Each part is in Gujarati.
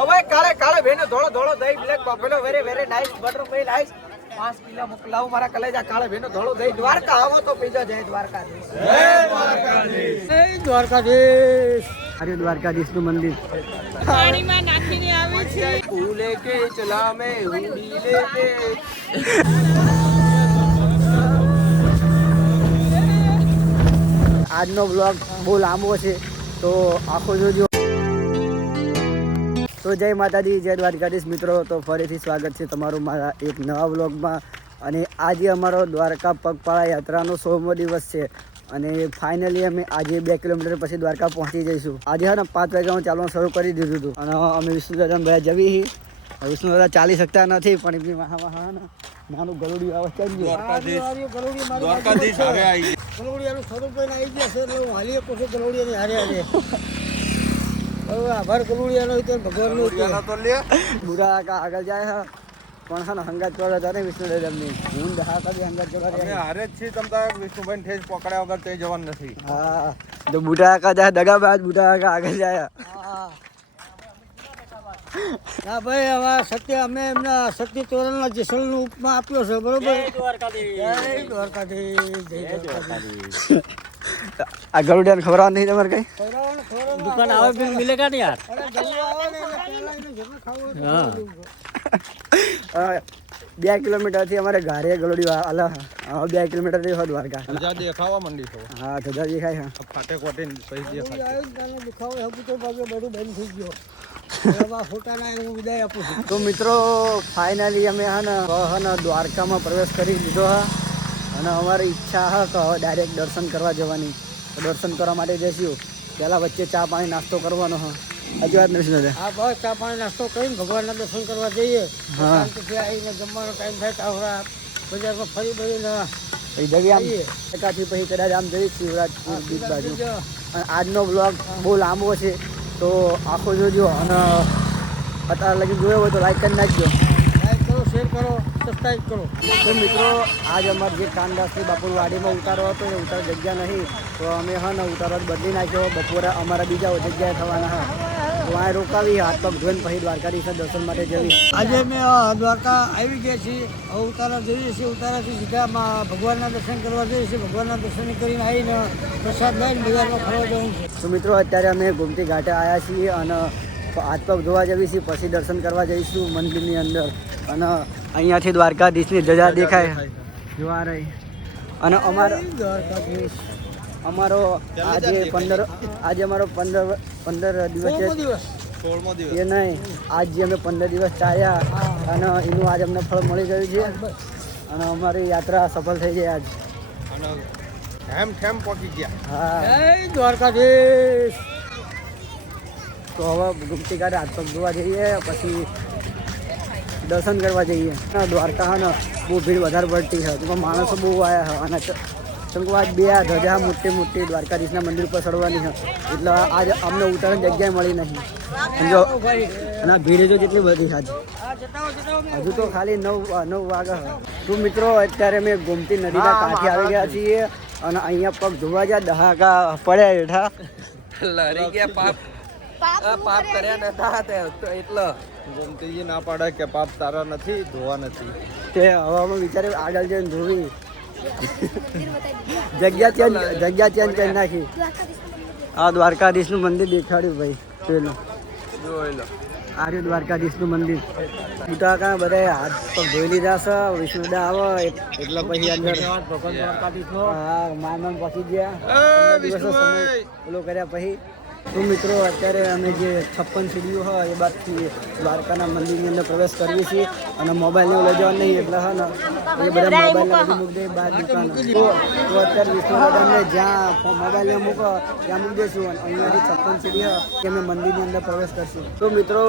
હવે કાળે કાળે ભેનો ધોળો ધોળો દહીં black buffalo very very nice butter milk ice 5 kilo મોકલાવું મારા કલેજા કાળે ભેનો ધોળો દહીં દ્વારકા આવો તો પીજો જય દ્વારકાધીશ જય દ્વારકાધીશ જય દ્વારકાધીશ અરે દ્વારકાધીશ નું મંદિર પાણીમાં નાખીને આવે છે ફૂલે કે ચલા મે હુડી લેકે આજનો બ્લોગ બહુ લાંબો છે તો આખો જોજો તો જય માતાજી જય દ્વારકાધીશ મિત્રો તો ફરીથી સ્વાગત છે તમારું મારા એક નવા વ્લોગમાં અને આજે અમારો દ્વારકા પગપાળા યાત્રાનો 100મો દિવસ છે અને ફાઇનલી અમે આજે 2 કિલોમીટર પછી દ્વારકા પહોંચી જઈશું આજે હા ને 5 વાગ્યામાં ચાલવાનું શરૂ કરી દીધું હતું અને અમે વિષ્ણુદાદા ભાઈ જવી વિષ્ણુદાદા ચાલી શકતા નથી પણ એમની વાહ નાનું ગલુડિયું આવે કેમ દ્વારકાધીશ આવે આવી ગલુડિયાનું સ્વરૂપ આવી ગયા છે એટલે હું હાલી કોશો ગલુડિયાની હારે હારે આભાર ગલુડિયાનો તો ભગવાનનો તો લે બુરા આગળ જાય હા પણ હા હંગાત કરવા હતા ને વિષ્ણુદાદાની હું હા કદી હંગાત કરવા અમે હારે જ છીએ તમતા વિષ્ણુભાઈ ઠેસ પકડ્યા વગર તે જવાન નથી હા તો બુઢા કા જાય દગાબાજ બુઢા કા આગળ જાય હા ભાઈ હવે સત્ય અમે એમના સત્ય તોરણના જેસલનો ઉપમા આપ્યો છે બરોબર જય દ્વારકાધીશ જય દ્વારકાધીશ આ ગરુડિયાને ખવડાવવાનું નહીં તમારે કઈ દુકાન આવે બિલ મિલેગા ને યાર હા 2 કિલોમીટરથી અમારે ઘરે ગલોડી હાલ 2 કિલોમીટરથી હોય દ્વારકા ધજા દેખાવા માંડી છો હા ધજા દેખાય હા ફાટે કોટે પૈ દેખાય દુખાવો હબુ તો ભાગે બધું બંધ થઈ ગયો તો મિત્રો ફાઇનલી અમે દ્વારકામાં પ્રવેશ કરી દીધો હા અને અમારી ઈચ્છા હા કે ડાયરેક્ટ દર્શન કરવા જવાની દર્શન કરવા માટે જઈશું પહેલાં વચ્ચે ચા પાણી નાસ્તો કરવાનો હા હજુ વાત નથી હા બસ ચા પાણી નાસ્તો કરીને ભગવાનના દર્શન કરવા જઈએ શાંતિથી આવીને જમવાનો ટાઈમ થાય તો બજારમાં ફરી બળીને જઈએ આમ એકાથી પછી કદાચ આમ જઈએ શિવરાજપુર બીચ બાજુ અને આજનો બ્લોગ બહુ લાંબો છે તો આખો જોજો અને અત્યારે લગી જોયો હોય તો લાઈક કરી નાખજો લાઈક કરો શેર કરો સબસ્ક્રાઈબ કરો તો મિત્રો આજ અમારે જે કાનદાસની બાપુર વાડીમાં ઉતારો હતો એ ઉતાર જગ્યા નહીં તો અમે હા ને ઉતારો બદલી નાખ્યો બપોરે અમારા બીજા જગ્યાએ થવાના હા તો આ રોકાવી હાથ પગ ધોઈને પછી દ્વારકાધીશના દર્શન માટે જવી આજે અમે દ્વારકા આવી ગયા છીએ હવે ઉતારા જઈએ છીએ ઉતારાથી સીધા ભગવાનના દર્શન કરવા જઈએ છીએ ભગવાનના દર્શન કરીને આવીને પ્રસાદ લઈને બજારમાં ફરવા જવું છે તો મિત્રો અત્યારે અમે ગોમતી ઘાટે આવ્યા છીએ અને હાથ પગ ધોવા જઈએ છીએ પછી દર્શન કરવા જઈશું મંદિરની અંદર અને અહીંયાથી દ્વારકાધીશની ધજા દેખાય જોવા રહી અને દ્વારકાધીશ અમારો આજે અમારો 15 દિવસ છે 16મો દિવસ એ નહીં આજ જે અમે 15 દિવસ ચાલ્યા અને એનું આજ અમને ફળ મળી ગયું છે અને અમારી યાત્રા સફળ થઈ ગઈ આજ ઠેમ પહોંચી ગયા હા જય દ્વારકાધીશ તો હવે ગુમતી ઘાટે હાથ પગ ધોવા જઈએ પછી દર્શન કરવા જઈએ દ્વારકા હા ને બહુ ભીડ વધારે પડતી છે તો માણસો બહુ આવ્યા અને શંકુવાજ 2 ધજા મોટી દ્વારકાધીશના મંદિર પર ચડવાની છે એટલે આજે અમને ઉતારવાની જગ્યાએ મળી નહીં સમજો અને ભીડ જો જેટલી બધી છે હજુ તો ખાલી 9 વાગ્યા તો મિત્રો અત્યારે અમે ગોમતી નદીના કાંઠે આવી ગયા છીએ અને અહીંયા પગ ધોવા જ્યાં દહાકા પડ્યા હેઠા લરી ગયા પાપ કર્યા નતા એટલે ગોમતીજી ના પાડે કે પાપ તારા નથી ધોવા નથી તે હવામાં વિચારે આગળ જઈને ધોવી જગ્યા ચેન્જ કરી નાખી આ દ્વારકાધીશનું મંદિર દેખાડ્યું ભાઈ પેલું આર્ય દ્વારકાધીશનું મંદિર ઉતાકા બધા હાથ પગ ધોઈ લીધા છે વિષ્ણુદા આવે એટલે પછી અંદર હા માનવ પહોંચી ગયા દિવસો સમય ઓલો કર્યા પછી તો મિત્રો અત્યારે અમે જે 56 સીડીઓ હોય એ બાદથી દ્વારકાના મંદિરની અંદર પ્રવેશ કરીએ છીએ અને મોબાઈલને લઈ જવા નહીં એટલે હા ને એ બધા મોબાઈલને બધી મૂકી દે બહાર દુકાન તો અત્યારે વિષ્ણુદાદાને જ્યાં મોબાઈલને મૂકો ત્યાં મૂકી દઈશું અને અહીંયાથી 56 સીડી હોય કે અમે મંદિરની અંદર પ્રવેશ કરશું તો મિત્રો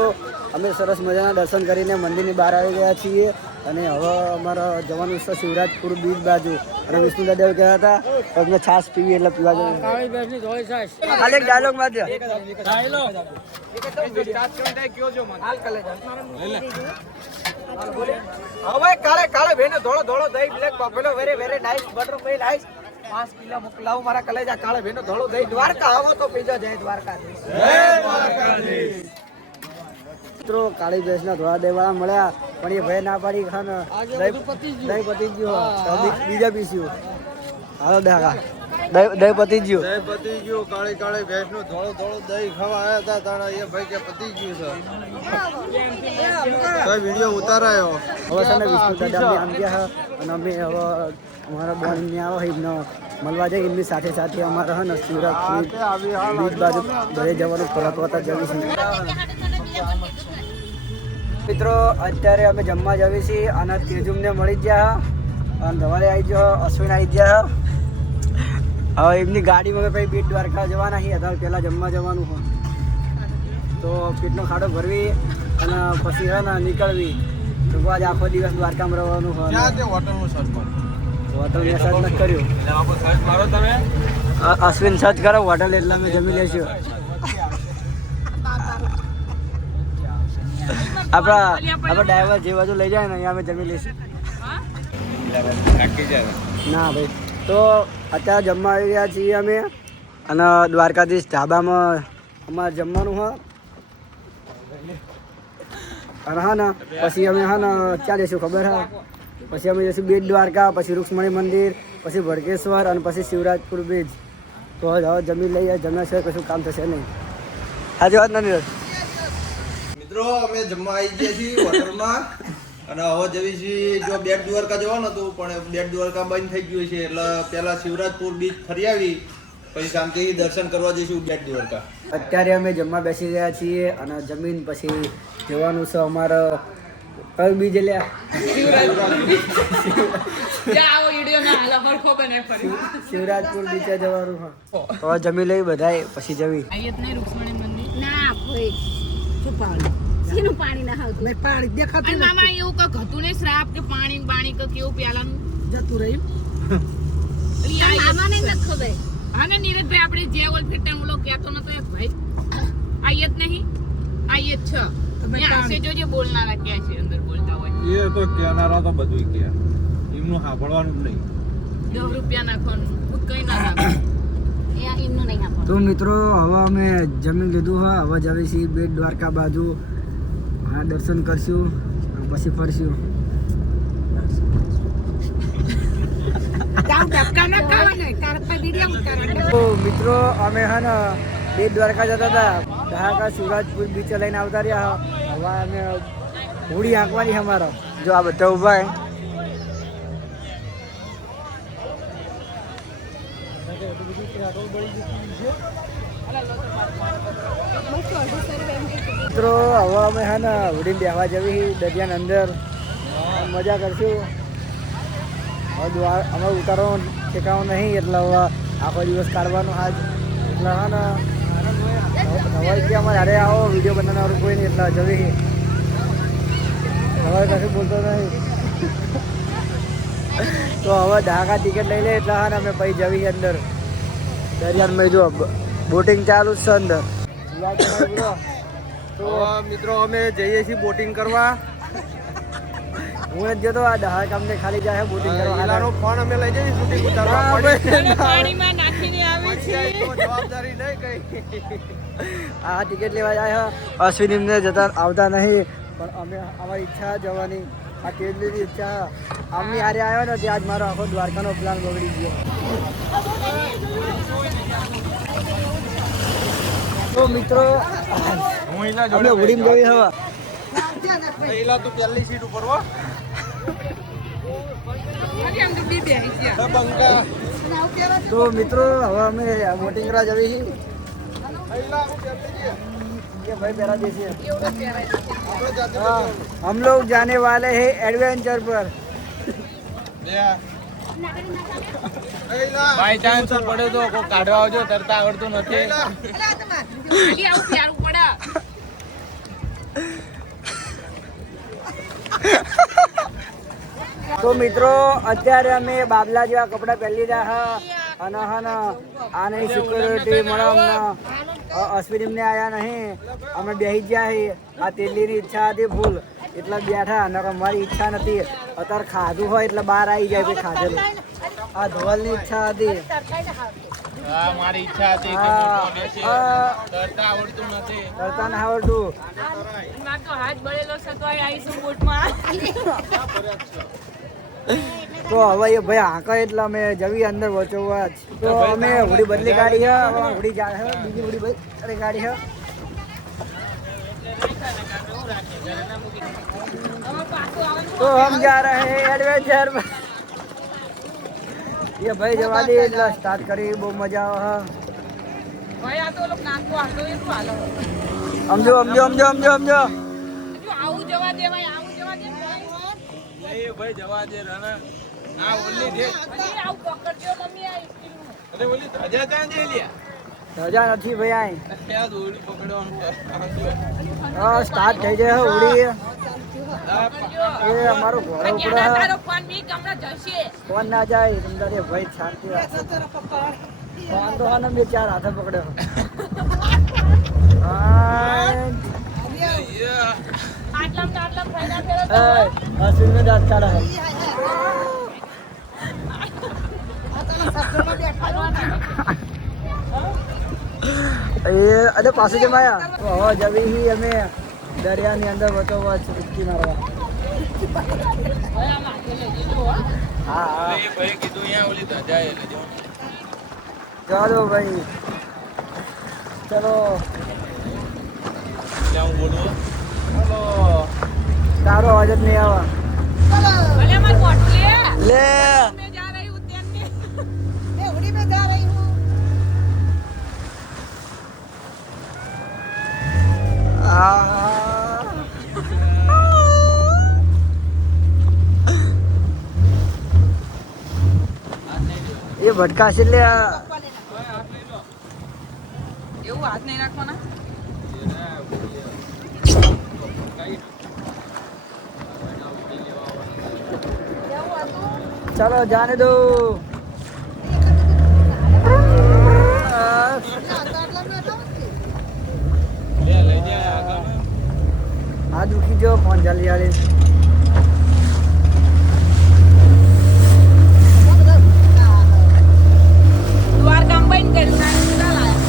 અમે સરસ મજાના દર્શન કરીને મંદિરની બહાર આવી ગયા છીએ અને હવે અમારા જવાનું છે શિવરાજપુર બીચ બાજુ અને વિષ્ણુદાદા એવું કહેતા હતા તમને છાશ પીવી એટલે પીવા જવું ખાલી એક ડાયલોગ માં હવે કાળે કાળે ભેનો ધોળો ધોળો દહીં black buffalo very very nice butter milk ice 5 kilo મોકલાવું મારા કલેજા કાળે ભેનો ધોળો દહીં દ્વારકા આવો તો પીજો જય દ્વારકાધીશ જય દ્વારકાધીશ મિત્રો કાળી ભેંસના ધોળા દહીંવાળા મળ્યા પણ એ ભાઈ ના પાડી ખાન દહીં પતી ગયું તો બીજા પીસ્યું હાલો ડાકા દહીં પતી ગયું કાળી ભેંસનું થોડું દહીં ખાવા આવ્યા હતા તાણા એ ભાઈ કે પતી ગયું છે વિડીયો ઉતારાયો હવે છે ને વિષ્ણુ દાદા આમ ગયા અને અમે હવે અમારા બોન આવે એમનો મળવા જાય એમની સાથે સાથે અમારા હે ને શિવરાજ બીજ બાજુ ઘરે જવાનું ફરવા જવીશું મિત્રો અત્યારે અમે જમવા જઈએ છીએ અને તેજુમને મળી ગયા અને ધવાલે આવી ગયો અશ્વિન આવી ગયા હવે એમની ગાડીમાં અમે પછી બેટ દ્વારકા જવાના છીએ અત્યારે પહેલાં જમવા જવાનું હોય તો પેટનો ખાડો ભરવી અને પછી હે ને નીકળવી તો આજ આખો દિવસ દ્વારકામાં રહેવાનું હોય હોટલને સર્ચ નથી કર્યું અશ્વિન સર્ચ કરો હોટલ એટલે અમે જમી લઈશું આપણા ડ્રાઈવર જે બાજુ લઈ જાય ને અહીંયા અમે જમી લઈશું ના ભાઈ તો અત્યારે જમવા આવી ગયા છીએ અમે અને દ્વારકાધીશ ઢાબામાં અમારે જમવાનું હોય અને હા ને પછી અમે હા ને ક્યાં જઈશું ખબર હા પછી અમે જઈશું બેટ દ્વારકા પછી રૂક્ષ્મણી મંદિર પછી ભડકેશ્વર અને પછી શિવરાજપુર બીચ તો હવે જમી લઈએ જમ્યા છે કશું કામ થશે નહીં આજે વાત નથી મિત્રો અમે જમવા આવી ગયા છીએ હોટલમાં અને હવે જવી છીએ જો બેટ દ્વારકા જવાનું હતું પણ બેટ દ્વારકા બંધ થઈ ગયું છે એટલે પહેલા શિવરાજપુર બીચ ફરી આવી પછી શાંતિથી દર્શન કરવા જઈશું બેટ દ્વારકા અત્યારે અમે જમવા બેસી ગયા છીએ અને જમીન પછી જવાનું છે અમારે કયું બીજ લ્યા શિવરાજપુર બીચે જવાનું હવે જમી લઈ બધાએ પછી જવી પાણી દેખાતું મામા એવું કઈક હતું ને શ્રાપ કે પાણી કે કેવું પ્યાલાનું જતું રહ્યું મામાને નથી ખબર હા ને નીરજભાઈ આપણે જે ઓલ ફિટન ઓલો કહેતો નતો એક ભાઈ આયત નહીં આયત છે આશે જો જે બોલનારા કે છે અંદર બોલતા હોય એ તો કહેનારા તો બધું કહે એમનું સાંભળવાનું જ નહીં 10 રૂપિયા નાખવાનું કઈ ના રાખે એમનું નહીં આપવાનું તો મિત્રો હવે અમે જમી લીધું હા હવે જઈએ છીએ બેટ દ્વારકા બાજુ દર્શન કરશું પછી ફરશું તો મિત્રો અમે હા ને બેટ દ્વારકા જતા હતા ઢાકા શિવરાજપુર બીચે લઈને આવતા રહ્યા હવે અમે હોડી આંકવાની અમારો જો આ બધા ઉભા મિત્રો હવે અમે હા ને હોડી બેહવા જવી દરિયાની અંદર મજા કરશું હવે અમારે ઉતારવાનું ઠેકાણું નહીં એટલે હવે આખો દિવસ કાઢવાનો હાજ એટલે હા ને હવે કે અમારે અરે આવો વિડીયો બનાવવાનું કોઈ નહીં એટલે જવી હવે કશું બોલતો નહીં તો હવે ઢાકા ટિકિટ લઈ લે એટલે હા ને અમે પછી જવી અંદર દરિયામાં જો બોટિંગ ચાલુ જ છે અંદર તો મિત્રો અમે જઈએ છીએ બોટિંગ કરવા હું જ જતો આ ઢાકા અમને ખાલી જાય બોટિંગ કરવા હાલાનો ફોન અમે લઈ જઈએ શૂટિંગ ઉતારવા પાણીમાં નાખીને આવે છે જવાબદારી નહીં કઈ આ ટિકિટ લેવા જાય અશ્વિન એમને જતા આવતા નહીં પણ અમે અમારી ઈચ્છા જવાની આ કેટલી ઈચ્છા આમની હારે આવ્યો ને ત્યાં જ મારો આખો દ્વારકાનો પ્લાન બગડી ગયો તો મિત્રો અમે ઉડીને ગઈ હવે પહેલા તો પહેલી સીટ ઉપર હો तो मित्रों हवा में बोटिंग करा जावी ही ये भाई मेरा जैसे हम लोग जाने वाले हैं एडवेंचर पर બાય ચાન્સ પડે તો કોઈ કાઢવા આવજો તરતા આવડતું નથી તો મિત્રો અત્યારે અમે બાબલા જેવા કપડા પહેરી રહ્યા અને હા ને આ નહીં સિક્યોરિટી મળે અમને અશ્વિન એમને આવ્યા નહીં અમે બેસી ગયા આ તેલીની ઈચ્છા હતી ફૂલ એટલે બેઠા અને અમારી ઈચ્છા નથી અત્યારે ખાધું હોય એટલે બહાર આવી જાય ખાધેલું આ ધોવાલની ઈચ્છા હતી આ મારી ઈચ્છા હતી કે હા. મોટો લેશે. હા. તરતા આવડતું નથી. તરતા ને આવડતું. માર તો હાથ બળેલો છે તો આવીશું બોટમાં. તો હવે એ ભાઈ હાંકા એટલે અમે જવી અંદર વચોવચ. તો અમે હુડી બદલી કાઢી હે. હવે હુડી જાય હે. બીજી હુડી બદલી કાઢી હે. तो हम जा रहे हैं एडवेंचर में। ये भाई जवा दे એટલે સ્ટાર્ટ કરી બહુ મજા આવે ભાઈ આ તો લોકો નાખો હાલો એટલું હાલો. સમજો સમજો સમજો સમજો સમજો જો આવું જવા દે ભાઈ આવું જવા દે ભાઈ. નહીં ભાઈ જવા દે રાણા. આ ઓલી દે. અરે આવું પકડજો મમ્મી આ સ્ટીલનું. અરે ઓલી ધજા ત્યાં જઈ લ્યા. રજા નથી ભાઈ આય ત્યાં દોરી પકડવાનું છે. હા સ્ટાર્ટ થઈ જાય ઉડી પકડજો. એ અમારો ઘોડો આ ઉપડે ક્યાંના તારો ફોન બી હમણાં જશે. ફોન ના જાય તમને ભાઈ શાંતિ ફોન તો આને મેં ચાર હાથે પકડ્યો આટલા ફાયદા ફેરો તો. અશ્વિન ને દાંત કાઢા હે એ અરે પાસે જમાયા તો હવે જવી હી અમે દરિયાની અંદર વચોવચ ડૂબકી મારવા ભાઈ આ માથે લઈ જજો હો. હા હા એ ભાઈ કીધું અહીંયા ઓલી ધજા એ લઈ જાઓ. ચાલો ભાઈ ચલો ત્યાં હું બોલું. હલો. તારો અવાજ જ નહીં આવે ભલે માર મોટું લે. લે मैं जा रही हूँ उद्यान में. मैं उड़ी में जा रही हूँ। એ ભટકા છે લે એવું હાથ નહીં રાખવાના. ચલો જાને દો લે લઈ જા આગળ. આ દુખી જો ફોન ચાલી આવે દ્વારકા બંધ કર્યું ના સુધા લાયા.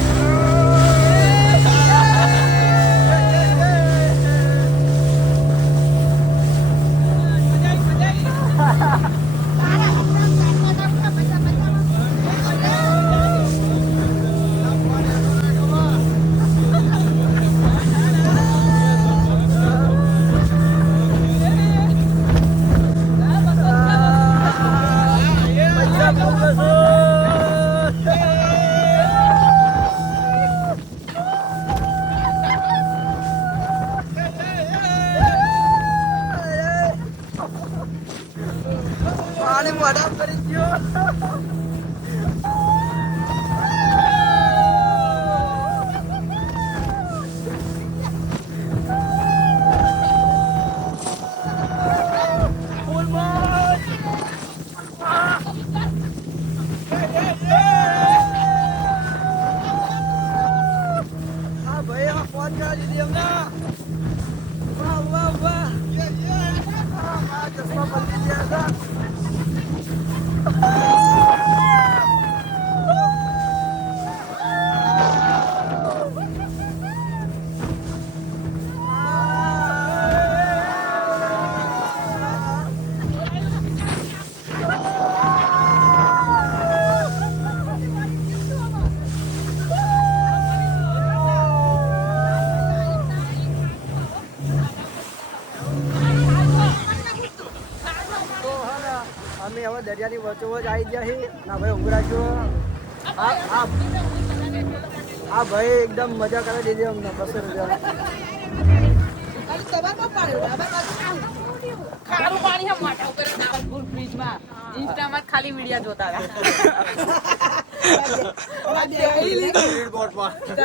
પાણી મોઢા કરી ગયો હા ભાઈ આ ફોન કરી દીધી અમને વાહ વાહ વાહ આ ચશ્મા બદલી ગયા હતા અમે હવે દરિયાની વચોવચ આવી ગયા છીએ ના ભાઈ ઉભરાજો આ ભાઈ એકદમ મજા કરી દીધી અમને 200 રૂપિયા ખાલી તવામાં પાડ્યો હવે પાછું ખારું પાણી હમ મોટા ઉપર ફૂલ ફ્રીજમાં ઇન્સ્ટામાં ખાલી વિડિયો જોતા હતા.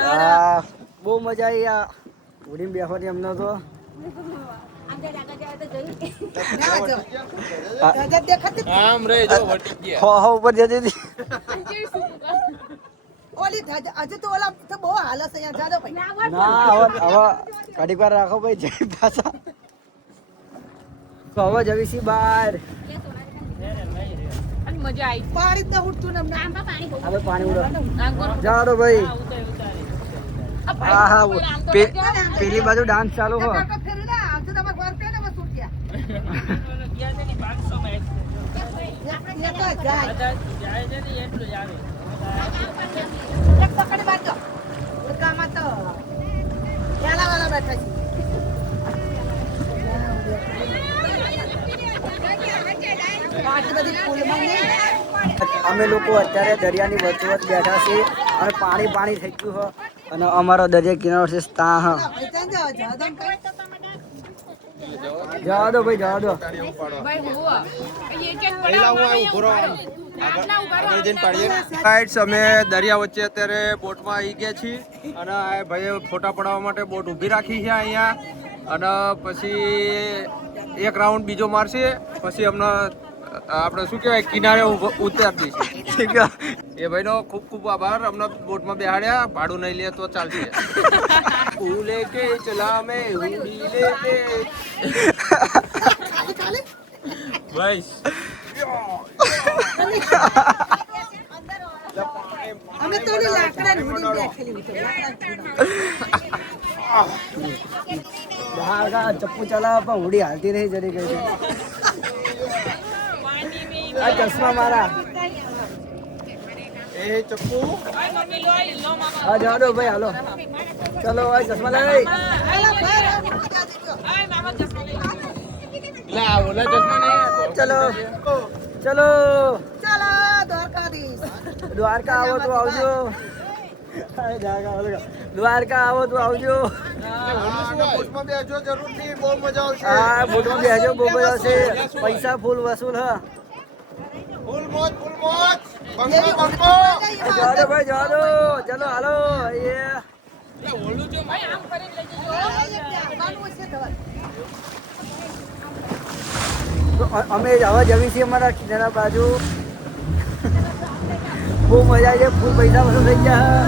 હા બહુ મજા આવી આ ઉડીને બેસવાની અમને તો આમ રે જો વટી ગયા. હો હો ઉપર જતી હતી ઓલી હજુ તો ઓલા તો બહુ હાલત છે યાર જાદો ભાઈ ના હવે ઘડીક વાર રાખો ભાઈ જઈ પાછા તો હવે જવી છીએ બહાર અને મજા આવી પાણી જ ન ઉઠતું ને અમને. આપણે પાણી ઉડો આંગોર જાઓ તો ભાઈ ઉતારે હા હા પેલી બાજુ ડાન્સ ચાલુ હો કાકા ફેરી ના આવશે તમારે ઘર પે ને વસ્તુ ત્યાં. એ તો જાય. એક પકડી બાંધો. ઉડકામાં તો પેલાવાળા બેઠા છે. આટલી બધી ફૂલમાં નહીં. અમે લોકો અત્યારે દરિયાની વચ્ચોવચ બેઠા છીએ અને પાણી પાણી થઈ ગયું હો અને અમારો દરિયા કિનારો છે ત્યાં હા ભાઈચાન જાઓ, જાઓ તો કઈ. જવા દો ભાઈ જવા દો ભાઈ હુઆ એ કે પહેલા હું આ ઊભો રહું. આગળ જઈને પાડીએ. Guys, અમે દરિયા વચ્ચે અત્યારે બોટમાં આવી ગયા છીએ અને આ ભાઈએ ફોટા પડાવવા માટે બોટ ઊભી રાખી છે અહીંયા અને પછી એક રાઉન્ડ બીજો મારશે પછી અમને આપણે શું કહેવાય કિનારે ઉતારી દઈશું ઠીક છે એ ભાઈનો ખૂબ ખૂબ આભાર અમને બોટમાં બેહાડ્યા ભાડું નહીં લે તો ચાલશે ઉલે કે ચલા મેં હુડી લેકે ભાઈ અમે તો ઓલી લાકડાની હુડી બેઠેલી હતી. ચપ્પુ ચલાવવા પણ હુડી હાલતી નહીં જરી ગઈ છે આ ચશ્મા મારા એ ચપ્પુ હા જવા દો ભાઈ હાલો ચલો ભાઈ ચશ્મા લઈ હાલો ભાઈ, રામ પૂજા દીજો. ચલો ચલો ચાલો દ્વારકાધીશ. દ્વારકા આવો તો આવજો દ્વારકા આવો તો આવજો બોટમાં બેસજો જરૂરથી બહુ મજા આવશે હા બોટમાં બેસજો બહુ બધા છે પૈસા ફૂલ વસૂલ હા ફૂલ મોજ બંકો એવી બંકો જવા દો ભાઈ જવા દો ચલો હાલો એ આવવાનું હશે તમારે. અમે હવે જવી છીએ અમારા કિનારા બાજુ બહુ મજા આવી છે ફૂલ પૈસા વસૂલ થઈ ગયા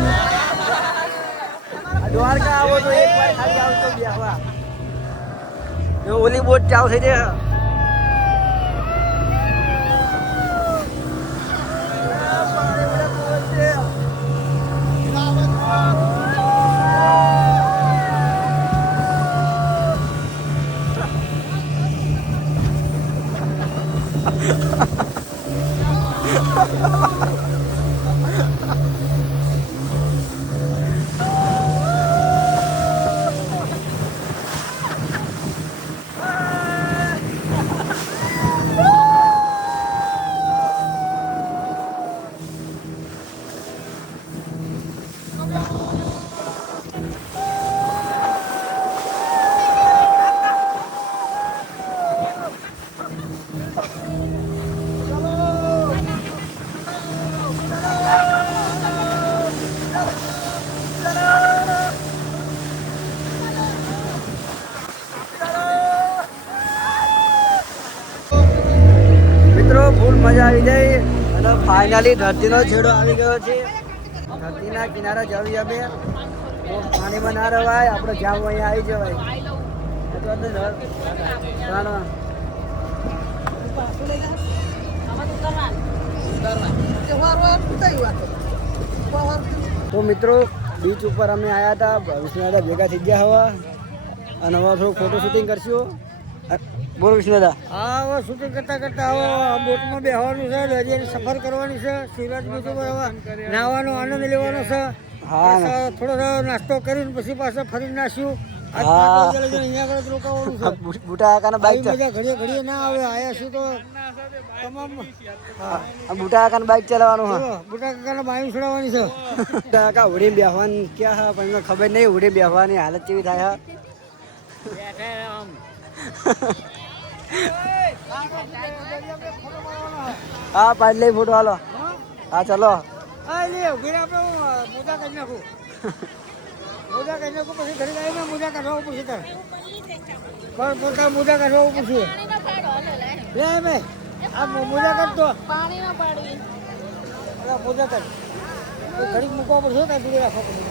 દ્વારકા આવો તો એક વાર ખાલી આવતો બેહવા જો ઓલી બોટ ચાલુ થઈ જાય મિત્રો ફૂલ મજા આવી જાય અને ફાઇનલી ધરતીનો છેડો આવી ગયો છે ધરતીના કિનારે જવી અમે પાણીમાં ના રવાય આપણે જ્યાં અહીંયા આવી જવાય તો મિત્રો બીચ ઉપર અમે આવ્યા હતા વિષ્ણુદાદા ભેગા થઈ ગયા હવા અને હવે થોડું ફોટો શૂટિંગ કરશું બોલો વિષ્ણુદાદા હા હવે શૂટિંગ કરતા કરતા હવે બોટમાં બેસવાનું છે દરિયાની સફર કરવાની છે શિવરાજ બીચ ઉપર હવે નાહવાનો આનંદ લેવાનો છે હા થોડો નાસ્તો કરીને પછી પાછા ફરી નાખ્યું હા. અહીંયા આગળ જ રોકાવાનું છે બુટા કાકાના બાઈક આવી મજા ઘડીએ ઘડીએ ના આવે આયા છીએ તો તમામ બુટા કાકાના બાઈક ચલાવવાનું હા ચલો બુટા કાકાના બાયું છોડાવવાની છે બુટા કાકા ઉડી બેહવાની ક્યાં હા પણ એમને ખબર નહીં ઉડી બેહવાની હાલત કેવી થાય હા પાડ લઈ ફોટો હાલો હા ચલો હા લે ઉભી રહે, આપણે મોજા કરી નાખું મોજા કરી નાખું પછી ઘરે આવીને મોજા કાઢવા પૂછી તાર પણ પોતા મોજા કાઢવા પૂછીએ લે ભાઈ આ મોજા કાઢતો મોજા કાઢ ઘડી મૂકવા પડશે ત્યાં દૂર રાખવા પડશે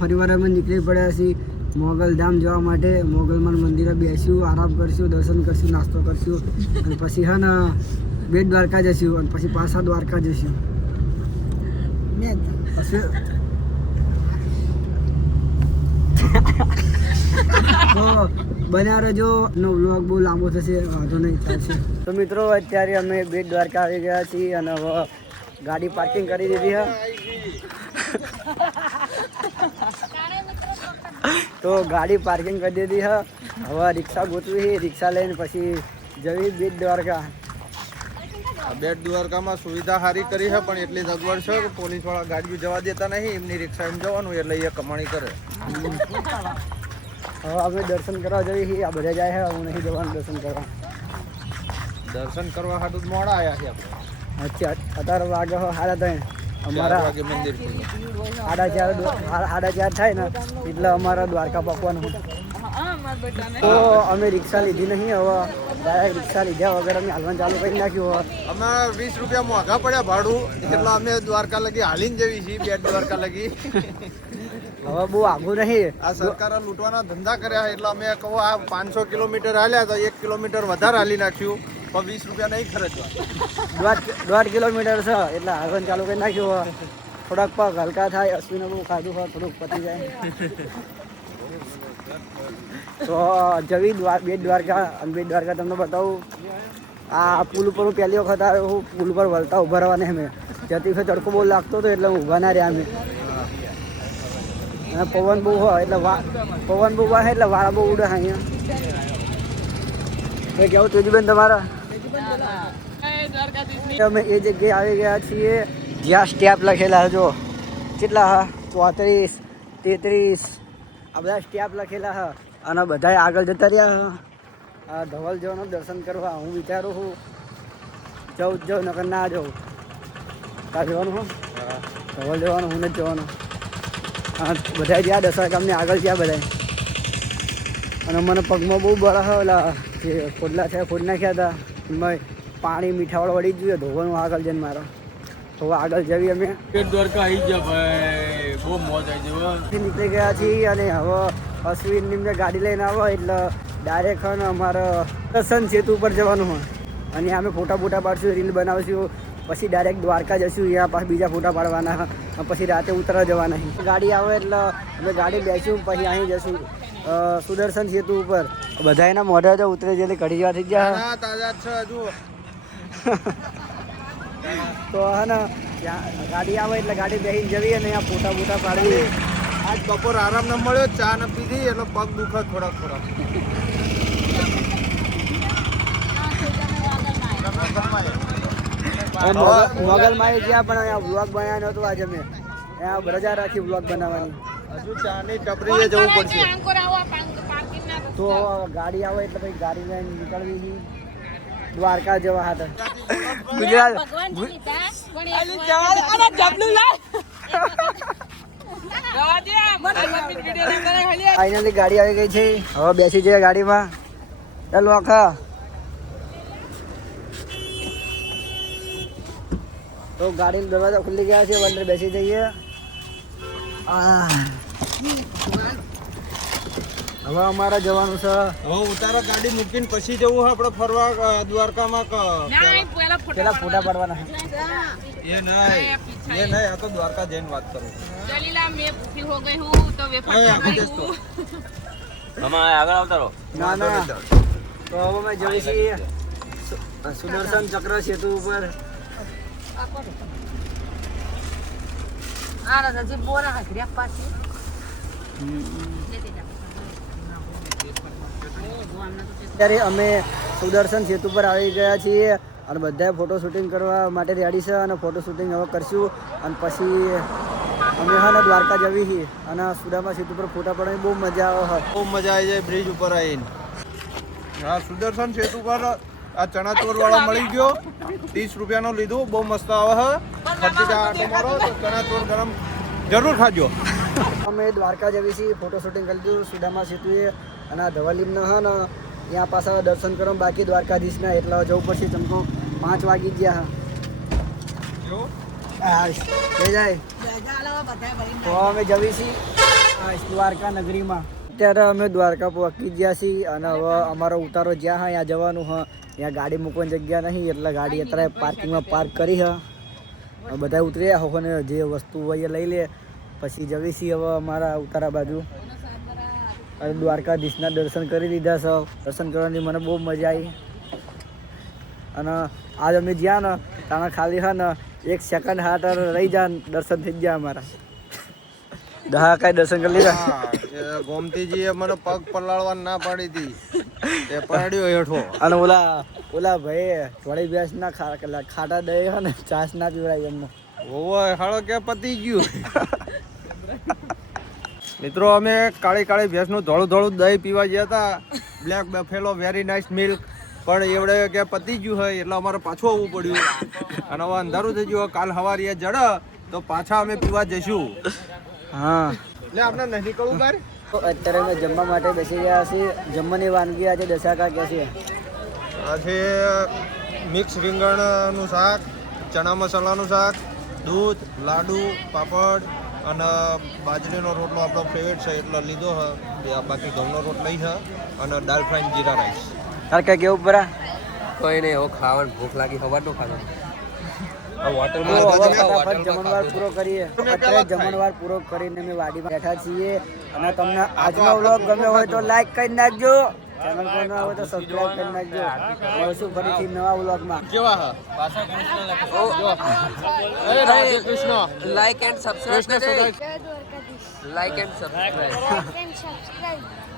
ફરી વાર અમે નીકળી પડ્યા છીએ મોગલધામ જવા માટે મોગલમાન મંદિરે બેસ્યું, આરામ કરશું, દર્શન કરશું, નાસ્તો કરશું અને પછી હા ને બેટ દ્વારકા જશું અને પછી પાછા દ્વારકા જશું. પછી તો બન્યા રહેજો. નો વ્લોગ બહુ લાંબો થશે, વાંધો નહીં, ચાલશે. તો મિત્રો અત્યારે અમે બેટ દ્વારકા આવી ગયા છીએ અને હવે ગાડી પાર્કિંગ કરી દીધી છે. તો ગાડી પાર્કિંગ કરી દીધી છે. હવે રિક્ષા ગોતવી, રિક્ષા લઈને પછી જવી બેટ દ્વારકા. બેટ દ્વારકામાં સુવિધા સારી કરી છે, પણ એટલી જ અગવડ છે કે પોલીસ વાળા ગાડીઓ જવા દેતા નહીં. એમની રિક્ષા એમ જવાનું એટલે એ કમાણી કરે. હવે અમે દર્શન કરવા જઈએ છીએ. આ બધા જાય છે, હું નહીં જવાનું દર્શન કરવા. દર્શન કરવા હાટું જ મોડા આવ્યા છે આપણે. અચ્છા, અત્યારે વાગે 3:30. 4 અમારા વાગે મંદિર ખુલે. 4:30 થાય ને એટલે અમારા દ્વારકા પકવાનું. તો અમે રિક્ષા લીધી નહીં. હવે ડાયરેક્ટ રિક્ષા લીધા વગર અમે હાલવાનું ચાલુ કરી નાખ્યું. અમે 20 રૂપિયા મોંઘા પડ્યા ભાડું, એટલે અમે દ્વારકા લગી હાલીને જવી છીએ. બેટ દ્વારકા લગી હવે બહુ આઘું નહીં. આ સરકારે લૂંટવાના ધંધા કર્યા છે, એટલે અમે કહો આ 500 કિલોમીટર હાલ્યા તો 1 કિલોમીટર વધારે હાલી નાખ્યું, પણ 20 રૂપિયા નહીં ખર્ચવા. 1.5 કિલોમીટર છે એટલે હાલવાનું ચાલુ કરી નાખ્યું. થોડાક પગ હલકા થાય. અશ્વિને બહુ ખાધું હોય, થોડુંક પતી જાય. તો જવી બેટ દ્વારકા. અને બેટ દ્વારકા તમને બતાવું. આ પુલ ઉપર હું પહેલી વખત આવ્યો. હું પુલ ઉપર વળતા ઊભા રહેવાને અમે જતી વખતે તડકો બહુ લાગતો હતો એટલે હું ઊભા ના રહ્યા અમે. અને પવન બહુ હોય એટલે પવન બહુ વાહે એટલે વાળા બહુ ઉડે અહીંયા. એ કેવું તેજુબેન તમારા? અમે એ જગ્યાએ આવી ગયા છીએ જ્યાં સ્ટેપ લખેલા જો કેટલા હા 34, 33 આ બધા સ્ટેપ લખેલા હા. અને બધા આગળ જતા રહ્યા. આ ધવલ જવાનું દર્શન કરવા હું વિચારું છું જાઉં નકર ના જાઉં. ત્યાં જવાનું હું ધવલ જવાનું, હું નથી જવાનું. હા, બધા જ્યાં દસરા ગામની આગળ જ્યાં બધા. અને મને પગમાં બહુ બળા ઓલા જે ખોડલા છે ખોડ નાખ્યા હતા. એમાં પાણી મીઠાવાળો વળી જ જોઈએ ધોવાનું આગળ જઈને મારો. તો આગળ જવી અમે બેટ દ્વારકા આવી ગયા ભાઈ, બહુ મોજ આવી ગઈ. નીકળી ગયા છીએ. અને હવે અશ્વિનની મેં ગાડી લઈને આવો એટલે ડાયરેક્ટ અમારે દર્શન સેતુ ઉપર જવાનું હોય. અને અમે ફોટા પાડશું, રીલ બનાવશું. પછી ડાયરેક્ટ દ્વારકા જશું. અહીંયા પાછા બીજા ફોટા પાડવાના. પછી રાતે ઉતરવા જવાના. ગાડી આવે એટલે અમે ગાડી બેસીશું. પછી અહીં જશું સુદર્શન સેતુ ઉપર. બધા એના મોઢા જો ઉતરે છે એટલે ઘડી જેવા થઈ ગયા. તાજા છે હજુ. તો હા ને ગાડી આવે એટલે ગાડી બેસી જવી અને આ ફોટા પાડવી. આજ બપોર આરામ ન મળ્યો, ચા ન પીધી એટલે પગ દુખે થોડાક. મોગલમાં ગયા પણ અહીંયા વ્લોગ બનાવ્યો નહોતો આજે મેં. અહીંયા રજા રાખી વ્લોગ બનાવવાની. હજુ ચાની ટપરીએ જવું પડશે. તો ગાડી આવે એટલે પછી ગાડી લઈને નીકળવી દ્વારકા જવા હતા. ગુજરાત ફાઇનલી ગાડી આવી ગઈ છે. હવે બેસી જઈએ ગાડીમાં. ચાલો આખા તો ગાડીનો દરવાજા ખુલી ગયા છે. અંદર બેસી જઈએ. હવે અમારે જવાનું છે. હવે ઉતારા ગાડી મૂકીને પછી જવું આપણે ફરવા દ્વારકામાં. પેલા ફોટા પાડવાના. એ નહીં આ તો દ્વારકા જઈને વાત કરું. ચલીલા મેં ભૂખી હો ગઈ હું તો વેફર આગળ આવતા રહો. ના તો હવે અમે જઈએ છીએ સુદર્શન ચક્ર સેતુ ઉપર. અત્યારે અમે સુદર્શન સેતુ પર આવી ગયા છીએ અને બધાએ ફોટો શૂટિંગ કરવા માટે રેડી છે. અને ફોટો શૂટિંગ હવે કરશું અને પછી અમે હા દ્વારકા જવી છીએ. અને સુદામા સેતુ પર ફોટા પાડવાની બહુ મજા આવે. બહુ મજા આવી જાય બ્રિજ ઉપર આવીને. હા, સુદર્શન સેતુ પર આ ચણાચોર વાળો મળી ગયો. 30 રૂપિયાનો લીધું, બહુ મસ્ત આવે છે. ફરતી આટો મારો તો ચણાચોર ગરમ જરૂર ખાજો. અમે દ્વારકા જવી છીએ. ફોટો શૂટિંગ કરી દીધું સુદામા સેતુએ. અને આ ધવલીમના હા ને ત્યાં પાછા દર્શન કરવા બાકી દ્વારકાધીશના. એટલે જવું પડશે. ચમકો 5 વાગી ગયા. જાય તો અમે જવી છીએ દ્વારકા નગરીમાં. અત્યારે અમે દ્વારકા પહોંચી ગયા છીએ અને હવે અમારો ઉતારો જ્યાં હા ત્યાં જવાનું હ ત્યાં ગાડી મૂકવાની જગ્યા નહીં એટલે ગાડી અત્યારે પાર્કિંગમાં પાર્ક કરી હ બધા ઉતર્યા હો ને જે વસ્તુ હોય એ લઈ લે પછી જવી છીએ હવે અમારા ઉતારા બાજુ અને દ્વારકાધીશના દર્શન કરી લીધા છે દર્શન કરવાની મને બહુ મજા આવી અને આજ અમે જ્યાં ને ત્યાં ખાલી હા ને 1 સેકન્ડ હાથ રહી જાય દર્શન થઈ ગયા અમારા દહા કાંઈ દર્શન કરી લીધા ગોમતીજીએ મને પગ પલાળવા ના પાડી હતી એ પાડ્યો હેઠો અને ઓલા ભાઈ થોડી ભેંસ ના ખાટા દહીં હે ને છાશ ના પીવડાય એમનો ઓય હાળો કે પતી ગયું મિત્રો અમે કાળી ભેંસનું ધોળું દહીં પીવા ગયા હતા black buffalo very nice milk પણ એવડે કે પતી ગયું હોય એટલે અમારે પાછું આવવું પડ્યું અને હવે અંધારું થઈ ગયું કાલ સવારે જડ તો પાછા અમે પીવા જઈશું હા એટલે આપણે નહીં નીકળવું બહાર તો અત્યારે અમે જમવા માટે બેસી ગયા છીએ જમવાની વાનગી આજે દશાકા કે છે આજે મિક્સ રીંગણનું શાક ચણા મસાલાનું શાક દૂધ લાડુ પાપડ અને બાજરીનો રોટલો આપણો ફેવરેટ છે એટલે લીધો છે બાકી ઘઉંનો રોટ લઈ છે અને દાલ ફ્રાય જીરા રાઈસ તાર કઈ કેવું પરા કોઈ નહીં હવે ખાવાનું ભૂખ લાગી ખબર ખાવાનું ફટાફટ જમણવાર પૂરો કરીએ અત્યારે જમણવાર પૂરો કરીને અમે વાડીમાં બેઠા છીએ અને તમને આજનો વ્લોગ ગમ્યો હોય તો લાઈક કરી નાખજો ચેનલ પર નવા હોય તો સબસ્ક્રાઇબ કરી નાખજો મળશું ફરીથી નવા વ્લોગમાં કેવા like and subscribe like and subscribe